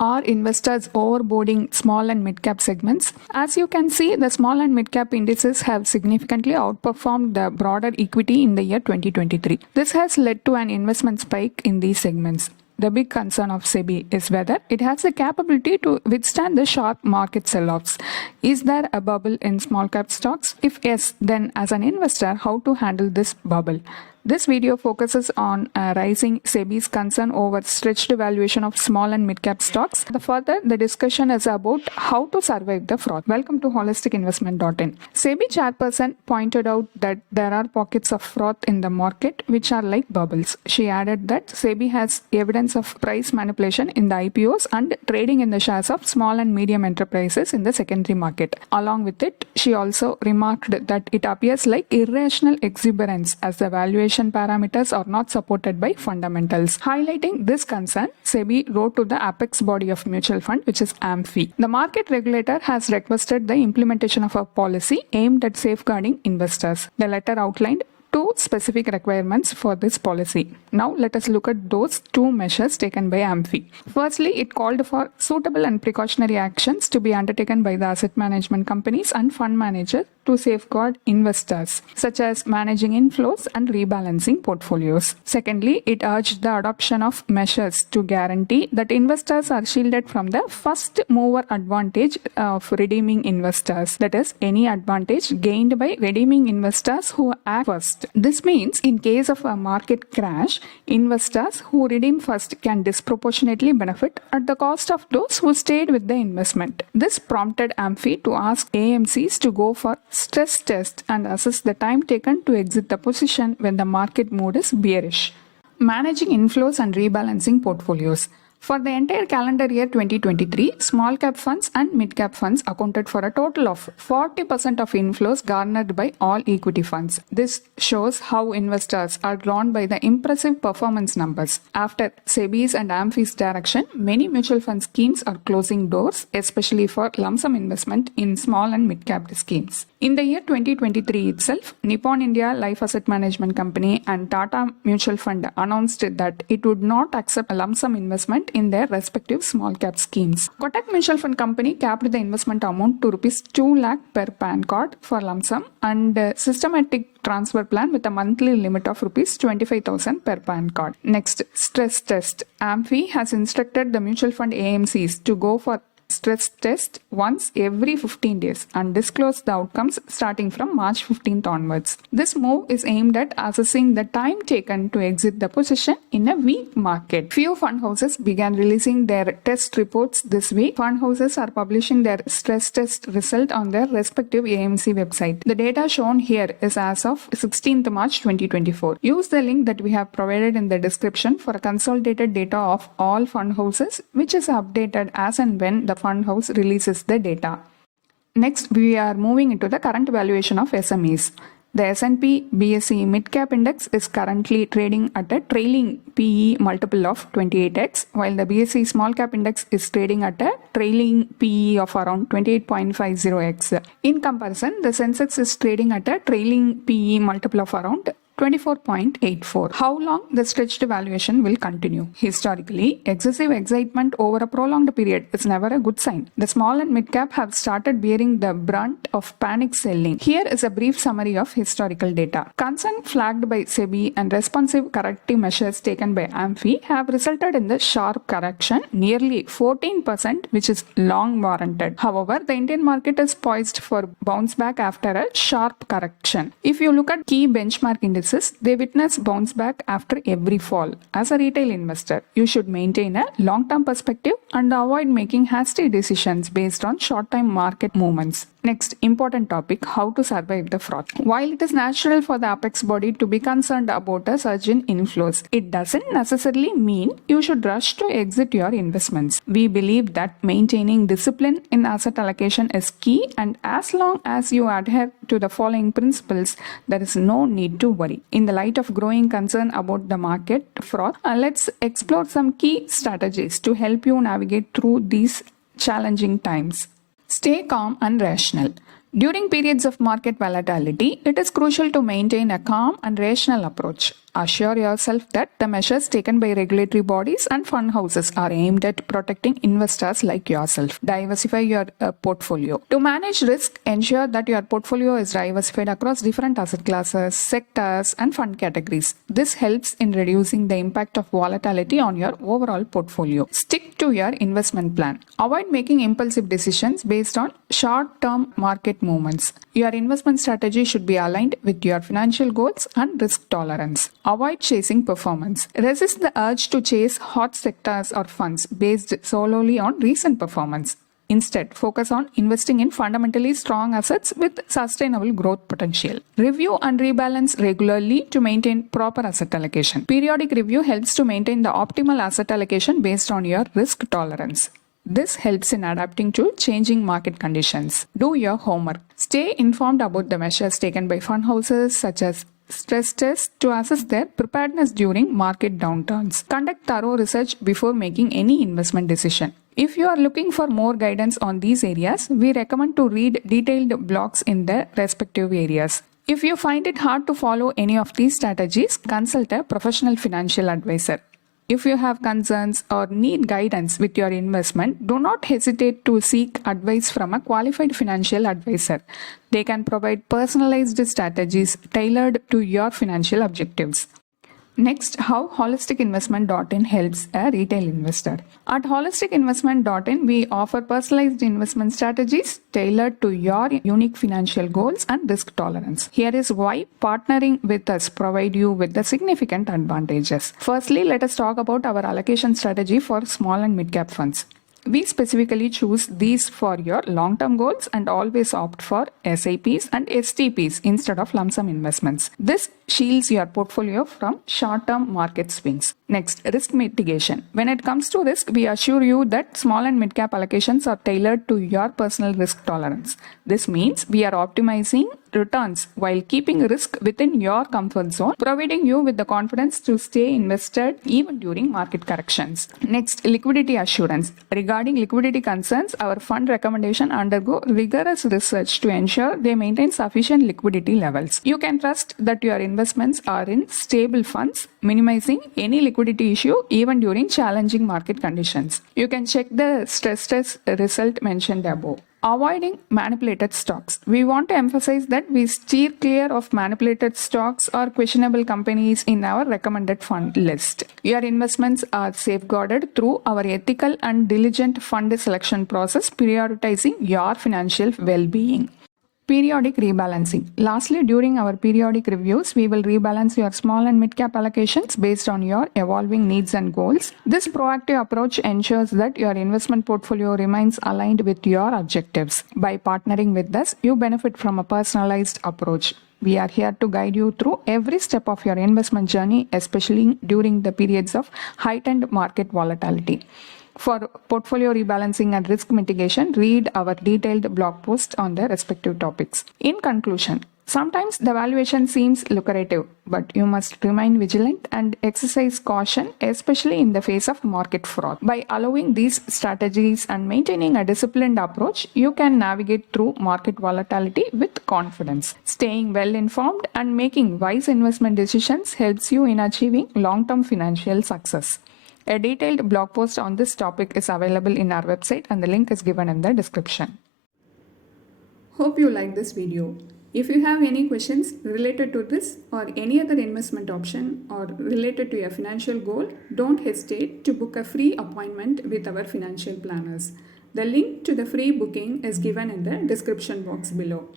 Are investors overboarding small and mid-cap segments? As you can see, the small and mid-cap indices have significantly outperformed the broader equity in the year 2023. This has led to an investment spike in these segments. The big concern of SEBI is whether it has the capability to withstand the sharp market sell-offs. Is there a bubble in small cap stocks? If yes, then as an investor, how to handle this bubble? This video focuses on rising SEBI's concern over stretched valuation of small and mid-cap stocks. Further, the discussion is about how to survive the fraud. Welcome to holisticinvestment.in. SEBI chairperson pointed out that there are pockets of fraud in the market which are like bubbles. She added that SEBI has evidence of price manipulation in the IPOs and trading in the shares of small and medium enterprises in the secondary market. Along with it, she also remarked that it appears like irrational exuberance as the valuation parameters are not supported by fundamentals. Highlighting this concern, SEBI wrote to the apex body of mutual fund, which is AMFI. The market regulator has requested the implementation of a policy aimed at safeguarding investors. The letter outlined two specific requirements for this policy. Now let us look at those two measures taken by AMFI. Firstly, it called for suitable and precautionary actions to be undertaken by the asset management companies and fund managers to safeguard investors, such as managing inflows and rebalancing portfolios. Secondly, it urged the adoption of measures to guarantee that investors are shielded from the first mover advantage of redeeming investors, that is, any advantage gained by redeeming investors who act first. This means in case of a market crash, investors who redeem first can disproportionately benefit at the cost of those who stayed with the investment. This prompted AMFI to ask AMCs to go for stress test and assess the time taken to exit the position when the market mood is bearish. Managing inflows and rebalancing portfolios. For the entire calendar year 2023, small cap funds and mid cap funds accounted for a total of 40% of inflows garnered by all equity funds. This shows how investors are drawn by the impressive performance numbers. After SEBI's and AMFI's direction, many mutual fund schemes are closing doors, especially for lump sum investment in small and mid cap schemes. In the year 2023 itself, Nippon India Life Asset Management Company and Tata Mutual Fund announced that it would not accept a lump sum investment in their respective small cap schemes. Kotak Mutual Fund Company capped the investment amount to Rs 2 lakh per PAN card for lump sum and systematic transfer plan with a monthly limit of Rs 25,000 per PAN card. Next, stress test. AMFI has instructed the mutual fund AMCs to go for stress test once every 15 days and disclose the outcomes starting from March 15th onwards. This move is aimed at assessing the time taken to exit the position in a weak market. Few fund houses began releasing their test reports this week. Fund houses are publishing their stress test result on their respective AMC website. The data shown here is as of 16th March 2024. Use the link that we have provided in the description for a consolidated data of all fund houses, which is updated as and when the fund house releases the data. Next, we are moving into the current valuation of SMEs. The S&P BSE Mid-Cap Index is currently trading at a trailing PE multiple of 28x, while the BSE Small Cap Index is trading at a trailing PE of around 28.50x. In comparison, the Sensex is trading at a trailing PE multiple of around 24.84. How long the stretched valuation will continue? Historically, excessive excitement over a prolonged period is never a good sign. The small and mid cap have started bearing the brunt of panic selling. Here is a brief summary of historical data. Concern flagged by SEBI and responsive corrective measures taken by AMFI have resulted in the sharp correction, nearly 14%, which is long warranted. However, the Indian market is poised for bounce back after a sharp correction. If you look at key benchmark indices, they witness bounce back after every fall. As a retail investor, you should maintain a long-term perspective and avoid making hasty decisions based on short-term market movements. Next, important topic, how to survive the fraud. While it is natural for the apex body to be concerned about a surge in inflows, it doesn't necessarily mean you should rush to exit your investments. We believe that maintaining discipline in asset allocation is key, and as long as you adhere to the following principles, there is no need to worry. In the light of growing concern about the market fraud, let's explore some key strategies to help you navigate through these challenging times. Stay calm and rational. During periods of market volatility, it is crucial to maintain a calm and rational approach. Assure yourself that the measures taken by regulatory bodies and fund houses are aimed at protecting investors like yourself. Diversify your portfolio. To manage risk, ensure that your portfolio is diversified across different asset classes, sectors, and fund categories. This helps in reducing the impact of volatility on your overall portfolio. Stick to your investment plan. Avoid making impulsive decisions based on short-term market movements. Your investment strategy should be aligned with your financial goals and risk tolerance. Avoid chasing performance. Resist the urge to chase hot sectors or funds based solely on recent performance. Instead, focus on investing in fundamentally strong assets with sustainable growth potential. Review and rebalance regularly to maintain proper asset allocation. Periodic review helps to maintain the optimal asset allocation based on your risk tolerance. This helps in adapting to changing market conditions. Do your homework. Stay informed about the measures taken by fund houses such as stress tests to assess their preparedness during market downturns. Conduct thorough research before making any investment decision. If you are looking for more guidance on these areas, we recommend to read detailed blogs in the respective areas. If you find it hard to follow any of these strategies, consult a professional financial advisor. If you have concerns or need guidance with your investment, do not hesitate to seek advice from a qualified financial advisor. They can provide personalized strategies tailored to your financial objectives. Next, how holisticinvestment.in helps a retail investor. At holisticinvestment.in, we offer personalized investment strategies tailored to your unique financial goals and risk tolerance. Here is why partnering with us provide you with the significant advantages. Firstly, let us talk about our allocation strategy for small and mid-cap funds. We specifically choose these for your long-term goals and always opt for SIPs and STPs instead of lump sum investments. This shields your portfolio from short-term market swings. Next, risk mitigation. When it comes to risk, we assure you that small and mid-cap allocations are tailored to your personal risk tolerance. This means we are optimizing returns while keeping risk within your comfort zone, providing you with the confidence to stay invested even during market corrections. Next, liquidity assurance. Regarding liquidity concerns, our fund recommendation undergo rigorous research to ensure they maintain sufficient liquidity levels. You can trust that your investments are in stable funds, minimizing any liquidity issue even during challenging market conditions. You can check the stress test result mentioned above. Avoiding manipulated stocks. We want to emphasize that we steer clear of manipulated stocks or questionable companies in our recommended fund list. Your investments are safeguarded through our ethical and diligent fund selection process, prioritizing your financial well-being. Periodic rebalancing. Lastly, during our periodic reviews, we will rebalance your small and mid-cap allocations based on your evolving needs and goals. This proactive approach ensures that your investment portfolio remains aligned with your objectives. By partnering with us, you benefit from a personalized approach. We are here to guide you through every step of your investment journey, especially during the periods of heightened market volatility. For portfolio rebalancing and risk mitigation, read our detailed blog post on the respective topics. In conclusion, sometimes the valuation seems lucrative, but you must remain vigilant and exercise caution, especially in the face of market fraud. By allowing these strategies and maintaining a disciplined approach, you can navigate through market volatility with confidence. Staying well informed and making wise investment decisions helps you in achieving long-term financial success. A detailed blog post on this topic is available in our website and the link is given in the description. Hope you like this video. If you have any questions related to this or any other investment option or related to your financial goal, don't hesitate to book a free appointment with our financial planners. The link to the free booking is given in the description box below.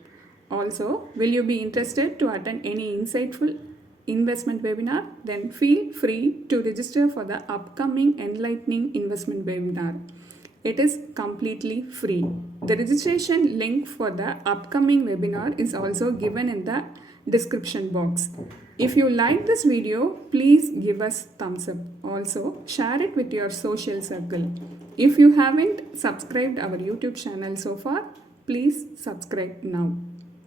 Also, will you be interested to attend any insightful investment webinar? Then feel free to register for the upcoming Enlightening Investment Webinar. It is completely free. The registration link for the upcoming webinar is also given in the description box. If you like this video, please give us thumbs up. Also, share it with your social circle. If you haven't subscribed our YouTube channel so far, please subscribe now.